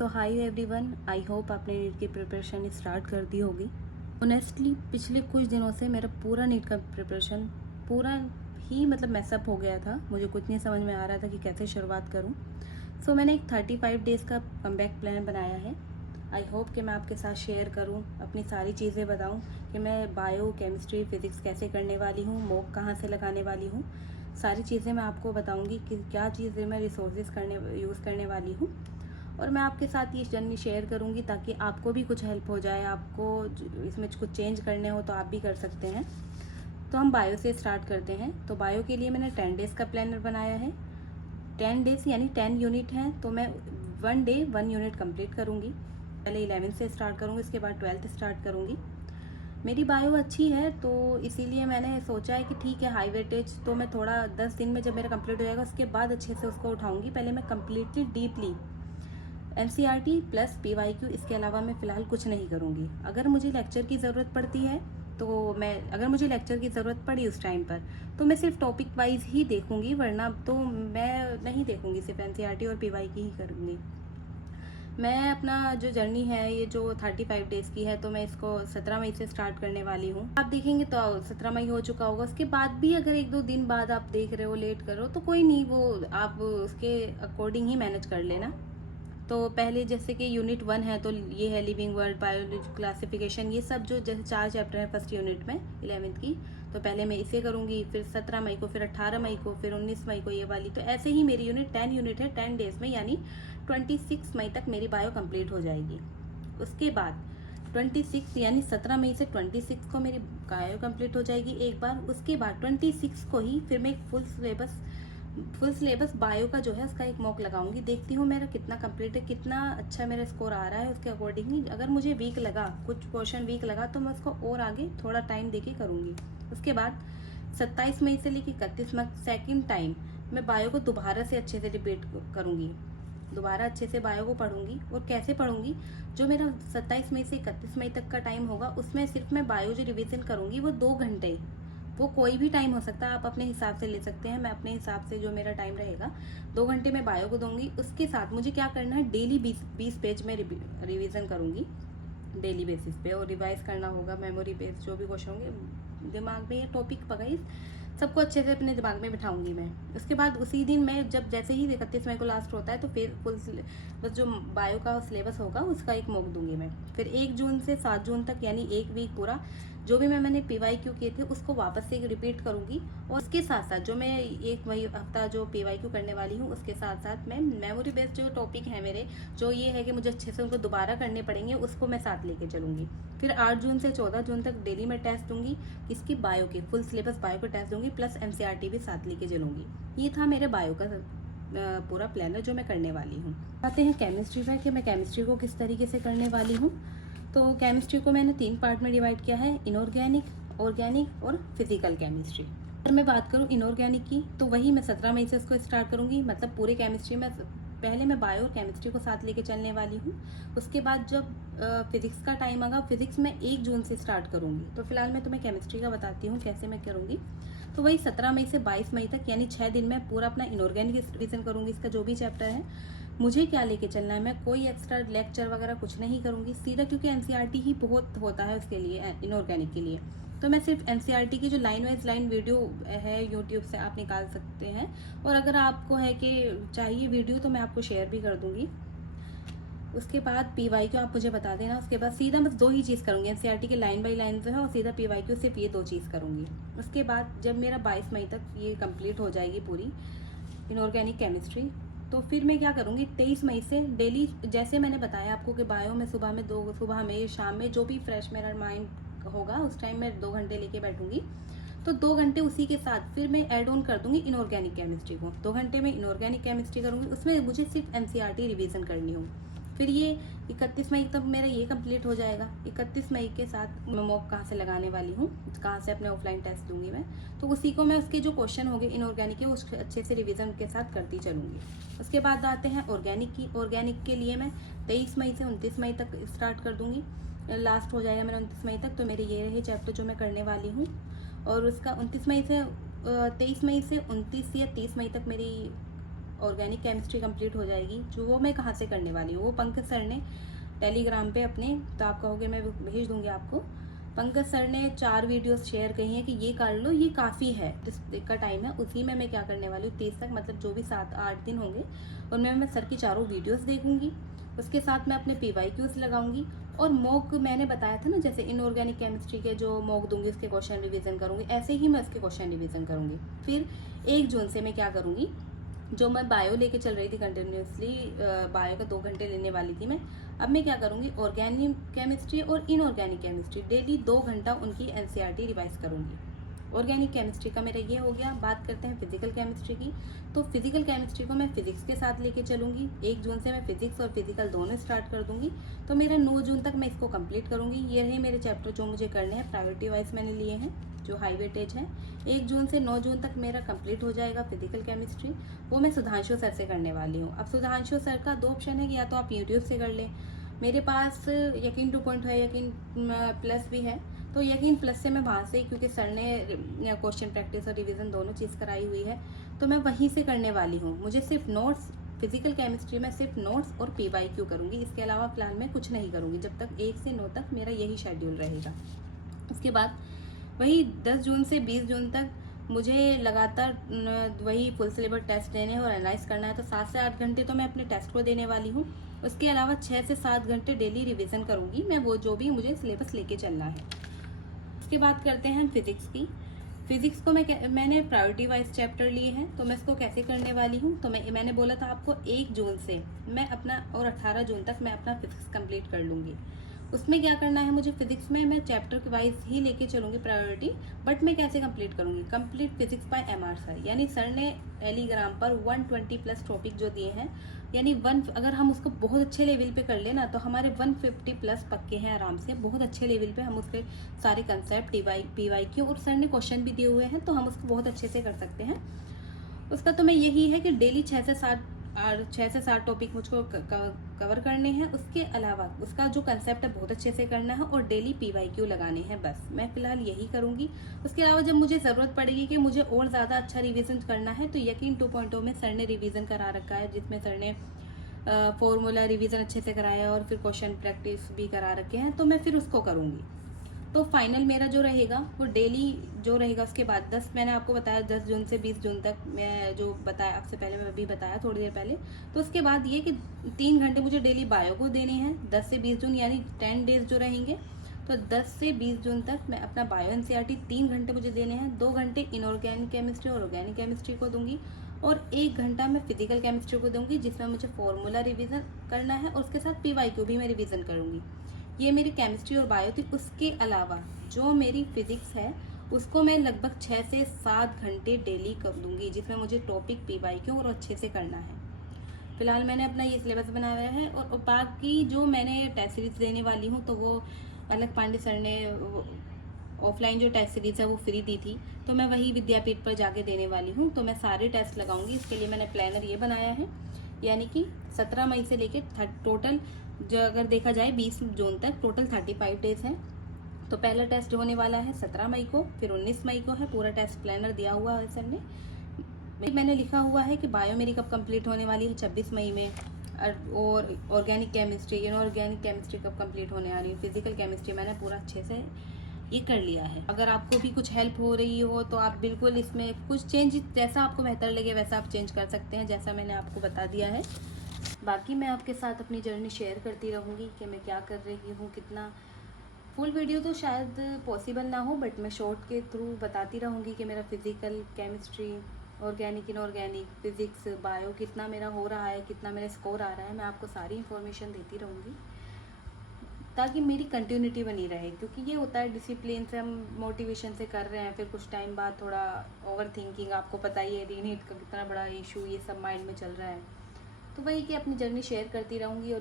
So high everyone, I hope आपने NEET की preparation start कर दी होगी। ऑनेस्टली पिछले कुछ दिनों से मेरा पूरा नीट का प्रिपरेशन पूरा ही मैसअप हो गया था। मुझे कुछ नहीं समझ में आ रहा था कि कैसे शुरुआत करूं। सो मैंने एक 35 डेज़ का कमबैक प्लान बनाया है। आई होप कि मैं आपके साथ शेयर करूं, अपनी सारी चीज़ें बताऊं कि मैं बायो केमिस्ट्री फिज़िक्स कैसे करने वाली हूं, मॉक कहां से लगाने वाली हूं। सारी चीज़ें मैं आपको बताऊंगी कि क्या चीज़ें मैं रिसोर्सेज यूज़ करने वाली हूँ, और मैं आपके साथ ये जर्नी शेयर करूंगी ताकि आपको भी कुछ हेल्प हो जाए। आपको इसमें कुछ चेंज करने हो तो आप भी कर सकते हैं। तो हम बायो से स्टार्ट करते हैं। तो बायो के लिए मैंने 10 डेज़ का प्लानर बनाया है। 10 डेज़ यानी 10 यूनिट हैं, तो मैं 1 डे 1 यूनिट कंप्लीट करूँगी। पहले 11 से स्टार्ट करूँगी, उसके बाद 12th स्टार्ट करूँगी। मेरी बायो अच्छी है तो इसीलिए मैंने सोचा है कि ठीक है, हाई वेटेज तो मैं थोड़ा 10 दिन में जब मेरा कंप्लीट हो जाएगा उसके बाद अच्छे से उसको उठाऊँगी। पहले मैं completely deeply NCERT plus PYQ, इसके अलावा मैं फ़िलहाल कुछ नहीं करूँगी। अगर मुझे लेक्चर की ज़रूरत पड़ती है तो मैं अगर मुझे लेक्चर की ज़रूरत पड़ी उस टाइम पर तो मैं सिर्फ टॉपिक वाइज ही देखूँगी, वरना तो मैं नहीं देखूँगी, सिर्फ एनसीईआरटी और पीवाई की ही करूँगी। मैं अपना जो जर्नी है ये जो 35 डेज़ की है, तो मैं इसको 17 मई से स्टार्ट करने वाली हूँ। आप देखेंगे तो 17 मई हो चुका होगा। उसके बाद भी अगर 1-2 दिन बाद आप देख रहे हो, लेट करो तो कोई नहीं, वो आप उसके अकॉर्डिंग ही मैनेज कर लेना। तो पहले जैसे कि यूनिट 1 है तो ये है लिविंग वर्ल्ड, बायोलॉजी क्लासिफिकेशन, ये सब जो जैसे 4 चैप्टर है फर्स्ट यूनिट में 11th की, तो पहले मैं इसे करूँगी, फिर 17 मई को, फिर 18 मई को, फिर 19 मई को ये वाली। तो ऐसे ही मेरी यूनिट 10 यूनिट है 10 डेज़ में, यानी 26 मई तक मेरी बायो कंप्लीट हो जाएगी। उसके बाद 26 यानी 17 मई से 26 को मेरी बायो कंप्लीट हो जाएगी एक बार। उसके बाद 26 को ही फिर मैं एक फुल सिलेबस बायो का जो है उसका एक मॉक लगाऊंगी। देखती हूँ मेरा कितना कंप्लीट है, कितना अच्छा मेरा स्कोर आ रहा है, उसके अकॉर्डिंगली अगर मुझे वीक लगा, कुछ पोर्शन वीक लगा, तो मैं उसको और आगे थोड़ा टाइम देके करूँगी। उसके बाद 27 मई से लेकर 31 मई सेकेंड टाइम मैं बायो को दोबारा से अच्छे से रिपीट करूँगी, दोबारा अच्छे से बायो को पढ़ूंगी। और कैसे पढ़ूंगी, जो मेरा 27 मई से 31 मई तक का टाइम होगा उसमें सिर्फ मैं बायो जो रिवीजन करूंगी वो 2 घंटे, वो कोई भी टाइम हो सकता है, आप अपने हिसाब से ले सकते हैं। मैं अपने हिसाब से जो मेरा टाइम रहेगा 2 घंटे मैं बायो को दूंगी। उसके साथ मुझे क्या करना है, डेली 20 पेज में रिवीजन करूंगी डेली बेसिस पे, और रिवाइज करना होगा मेमोरी बेस्ड जो भी क्वेश्चन होंगे दिमाग में, ये टॉपिक पकाई सबको अच्छे से अपने दिमाग में बिठाऊंगी मैं। उसके बाद उसी दिन मैं जब जैसे ही 31 मई को लास्ट होता है तो फिर फुल बस जो बायो का सिलेबस होगा उसका एक मॉक दूंगी मैं। फिर 1 जून से 7 जून तक यानी एक वीक पूरा जो भी मैंने पीवाईक्यू किए थे उसको वापस से रिपीट करूंगी। और उसके साथ साथ जो मैं एक वही हफ्ता जो पीवाईक्यू करने वाली हूँ उसके साथ साथ मैं मेमोरी बेस्ड जो टॉपिक है मेरे, जो ये है कि मुझे अच्छे से उनको दोबारा करने पड़ेंगे, उसको मैं साथ लेके चलूंगी। फिर 8 जून से 14 जून तक डेली मैं टेस्ट दूंगी, इसकी बायो के फुल सिलेबस बायो का टेस्ट दूंगी, प्लस एनसीईआरटी भी साथ लेके चलूंगी। ये था मेरे बायो का पूरा प्लानर जो मैं करने वाली हूँ। आते हैं केमिस्ट्री पर कि मैं केमिस्ट्री को किस तरीके से करने वाली हूँ। तो केमिस्ट्री को मैंने 3 पार्ट में डिवाइड किया है, इनऑर्गेनिक, ऑर्गेनिक और फिजिकल केमिस्ट्री। अगर मैं बात करूँ इनऑर्गेनिक की तो वही मैं 17 मई से इसको स्टार्ट करूँगी। मतलब पूरे केमिस्ट्री में पहले मैं बायो और केमिस्ट्री को साथ लेके चलने वाली हूँ। उसके बाद जब फिजिक्स का टाइम आएगा, फिजिक्स में 1 जून से स्टार्ट करूँगी। तो फिलहाल मैं तुम्हें केमिस्ट्री का बताती हूँ कैसे मैं करूँगी। तो वही 17 मई से 22 मई तक यानी 6 दिन में पूरा अपना इनऑर्गेनिक रिवीजन करूँगी, इसका जो भी चैप्टर है। मुझे क्या लेके चलना है, मैं कोई एक्स्ट्रा लेक्चर वगैरह कुछ नहीं करूँगी सीधा, क्योंकि एनसीईआरटी ही बहुत होता है उसके लिए, इनऑर्गेनिक के लिए। तो मैं सिर्फ एनसीईआरटी की जो लाइन वाइज लाइन वीडियो है यूट्यूब से आप निकाल सकते हैं, और अगर आपको है कि चाहिए वीडियो तो मैं आपको शेयर भी कर दूँगी। उसके बाद पीवाईक्यू आप मुझे बता देना। उसके बाद सीधा बस 2 ही चीज़ करूँगी, एनसीईआरटी के लाइन बाई लाइन जो है, और सीधा पीवाईक्यू सिर्फ ये 2 चीज़ करूँगी। उसके बाद जब मेरा 22 मई तक ये कंप्लीट हो जाएगी पूरी इनऑर्गेनिक केमिस्ट्री, तो फिर मैं क्या करूँगी, 23 मई से डेली जैसे मैंने बताया आपको कि बायो में सुबह में शाम में जो भी फ्रेश मेरा माइंड होगा उस टाइम मैं 2 घंटे लेके बैठूंगी। तो 2 घंटे उसी के साथ फिर मैं ऐड ऑन कर दूंगी इनऑर्गेनिक केमिस्ट्री को। 2 घंटे में इनऑर्गेनिक केमिस्ट्री करूँगी, उसमें मुझे सिर्फ एनसीईआरटी रिवीजन करनी हो। फिर ये 31 मई तक मेरा ये कंप्लीट हो जाएगा। 31 मई के साथ मैं मॉक कहाँ से लगाने वाली हूँ, कहाँ से अपने ऑफलाइन टेस्ट दूंगी मैं, तो उसी को मैं उसके जो क्वेश्चन होंगे इनऑर्गेनिक के उसके अच्छे से रिवीजन के साथ करती चलूँगी। उसके बाद आते हैं ऑर्गेनिक की। ऑर्गेनिक के लिए मैं 23 मई से 29 मई तक स्टार्ट कर दूँगी, लास्ट हो जाएगा मेरा 29 मई तक। तो मेरे ये रहे चैप्टर जो मैं करने वाली हूँ। और उसका 29 मई से 23 मई से 29 या 30 मई तक मेरी ऑर्गेनिक केमिस्ट्री कंप्लीट हो जाएगी। जो वो मैं कहाँ से करने वाली हूँ, वो पंकज सर ने टेलीग्राम पे अपने, तो आप कहोगे मैं भेज दूँगी आपको। पंकज सर ने 4 वीडियोस शेयर कही हैं कि ये कर लो, ये काफ़ी है। जिस का टाइम है उसी में मैं क्या करने वाली हूँ, 30 तक, मतलब जो भी 7-8 दिन होंगे उनमें मैं सर की चारों वीडियोस देखूंगी। उसके साथ मैं अपने PYQs लगाऊंगी और मॉक मैंने बताया था ना, जैसे इनऑर्गेनिक केमिस्ट्री के जो मॉक दूंगी उसके क्वेश्चन रिवीजन करूंगी, ऐसे ही मैं उसके क्वेश्चन रिवीजन करूंगी। फिर 1 जून से मैं क्या करूंगी, जो मैं बायो लेके चल रही थी कंटिन्यूसली, बायो का 2 घंटे लेने वाली थी मैं, अब मैं क्या करूंगी, ऑर्गेनिक केमिस्ट्री और इनऑर्गेनिक केमिस्ट्री डेली 2 घंटा उनकी NCERT रिवाइज करूंगी। ऑर्गेनिक केमिस्ट्री का मेरा ये हो गया। बात करते हैं फिजिकल केमिस्ट्री की। तो फिजिकल केमिस्ट्री को मैं फिजिक्स के साथ लेके चलूंगी। 1 जून से मैं फिजिक्स और फिजिकल दोनों स्टार्ट कर दूंगी। तो मेरा 9 जून तक मैं इसको कंप्लीट करूंगी। ये रहे मेरे चैप्टर जो मुझे करने हैं, प्रायोरिटी वाइज मैंने लिए हैं, जो हाई वेटेज है। 1 जून से 9 जून तक मेरा कंप्लीट हो जाएगा फिजिकल केमिस्ट्री। वो मैं सुधांशु सर से करने वाली हूँ। अब सुधांशु सर का 2 ऑप्शन है कि या तो आप यूट्यूब से कर लें, मेरे पास यकीन 2 है, यकीन प्लस भी है, तो यकीन प्लस से मैं वहाँ से, क्योंकि सर ने क्वेश्चन प्रैक्टिस और रिवीजन दोनों चीज़ कराई हुई है, तो मैं वहीं से करने वाली हूँ। मुझे सिर्फ नोट्स, फिजिकल केमिस्ट्री में सिर्फ नोट्स और PYQ करूँगी, इसके अलावा फिलहाल मैं कुछ नहीं करूँगी जब तक 1 से 9 तक मेरा यही शेड्यूल रहेगा। उसके बाद वही 10 जून से 20 जून तक मुझे लगातार वही फुल सिलेबस टेस्ट देने और एनालाइज करना है, तो 7 से 8 घंटे तो मैं अपने टेस्ट को देने वाली हूँ। उसके अलावा 6 से 7 घंटे डेली रिवीजन करूँगी मैं, वो जो भी मुझे सिलेबस लेके चलना है। उसके बाद करते हैं हम फिजिक्स की। फिजिक्स को मैंने प्रायोरिटी वाइज चैप्टर लिए हैं, तो मैं इसको कैसे करने वाली हूँ, तो मैंने बोला था आपको 1 जून से मैं अपना, और 18 जून तक मैं अपना फिजिक्स कंप्लीट कर लूँगी। उसमें क्या करना है मुझे, फिजिक्स में मैं चैप्टर वाइज ही लेके चलूँगी प्रायोरिटी, बट मैं कैसे कंप्लीट करूँगी, complete physics bye MR sir. यानी सर ने टेलीग्राम पर 120+ टॉपिक जो दिए हैं, यानी अगर हम उसको बहुत अच्छे लेवल पे कर लेना तो हमारे 150+ पक्के हैं आराम से, बहुत अच्छे लेवल पे हम उसके सारे कंसेप्ट PYQ और सर ने क्वेश्चन भी दिए हुए हैं, तो हम उसको बहुत अच्छे से कर सकते हैं। उसका तो मैं यही है कि डेली 6 से 7 टॉपिक मुझको कवर करने हैं। उसके अलावा उसका जो कंसेप्ट है बहुत अच्छे से करना है और डेली PYQ लगाने हैं, बस मैं फिलहाल यही करूंगी। उसके अलावा जब मुझे ज़रूरत पड़ेगी कि मुझे और ज़्यादा अच्छा रिवीजन करना है, तो यकीन 2.0 में सर ने रिवीजन करा रखा है, जिसमें सर ने फॉर्मूला रिवीजन अच्छे से कराया है और फिर क्वेश्चन प्रैक्टिस भी करा रखे हैं, तो मैं फिर उसको करूँगी। तो फाइनल मेरा जो रहेगा वो डेली जो रहेगा। उसके बाद 10, मैंने आपको बताया 10 जून से 20 जून तक, मैं जो बताया आपसे पहले, मैं अभी बताया थोड़ी देर पहले। तो उसके बाद ये कि 3 घंटे मुझे डेली बायो को देने हैं 10 से 20 जून, यानी 10 डेज जो रहेंगे। तो 10 से 20 जून तक मैं अपना बायो NCERT 3 घंटे मुझे देने हैं। 2 घंटे इनऑर्गेनिक केमिस्ट्री और ऑर्गेनिक केमिस्ट्री को दूंगी और 1 घंटा मैं फिजिकल केमिस्ट्री को दूंगी, जिसमें मुझे फॉर्मूला रिवीजन करना है और उसके साथ PYQ भी मैं रिवीजन करूँगी। ये मेरी केमिस्ट्री और बायो थी। उसके अलावा जो मेरी फिजिक्स है उसको मैं लगभग 6 से 7 घंटे डेली कर दूंगी, जिसमें मुझे टॉपिक PYQ और अच्छे से करना है। फिलहाल मैंने अपना ये सिलेबस बनाया है और बाकी जो मैंने टेस्ट सीरीज देने वाली हूँ, तो वो अलग पांडे सर ने ऑफलाइन जो टेस्ट सीरीज है वो फ्री दी थी, तो मैं वही विद्यापीठ पर जाके देने वाली हूँ। तो मैं सारे टेस्ट लगाऊंगी, इसके लिए मैंने प्लानर ये बनाया है, यानी कि 17 मई से लेके टोटल जो अगर देखा जाए 20 जून तक टोटल 35 डेज हैं। तो पहला टेस्ट होने वाला है 17 मई को, फिर 19 मई को है। पूरा टेस्ट प्लानर दिया हुआ है सर ने। मैंने लिखा हुआ है कि बायो मेरी कब कंप्लीट होने वाली है, 26 मई में, और ऑर्गेनिक केमिस्ट्री, इनऑर्गेनिक केमिस्ट्री कब कंप्लीट होने वाली है। फिजिकल केमिस्ट्री मैंने पूरा अच्छे से ये कर लिया है। अगर आपको भी कुछ हेल्प हो रही हो तो आप बिल्कुल इसमें कुछ चेंज, जैसा आपको बेहतर लगे वैसा आप चेंज कर सकते हैं, जैसा मैंने आपको बता दिया है। बाकी मैं आपके साथ अपनी जर्नी शेयर करती रहूँगी कि मैं क्या कर रही हूँ, कितना। फुल वीडियो तो शायद पॉसिबल ना हो, बट मैं शॉर्ट के थ्रू बताती रहूँगी कि मेरा physical chemistry, organic, inorganic, physics, bio कितना मेरा हो रहा है, कितना मेरा स्कोर आ रहा है। मैं आपको सारी इन्फॉर्मेशन देती रहूँगी ताकि मेरी कंटिन्यूटी बनी रहे, क्योंकि ये होता है डिसिप्लिन से, हम मोटिवेशन से कर रहे हैं, फिर कुछ टाइम बाद थोड़ा ओवर थिंकिंग, आपको पता ही है रीनीट का कितना बड़ा इशू ये सब माइंड में चल रहा है। तो वही कि अपनी जर्नी शेयर करती रहूँगी और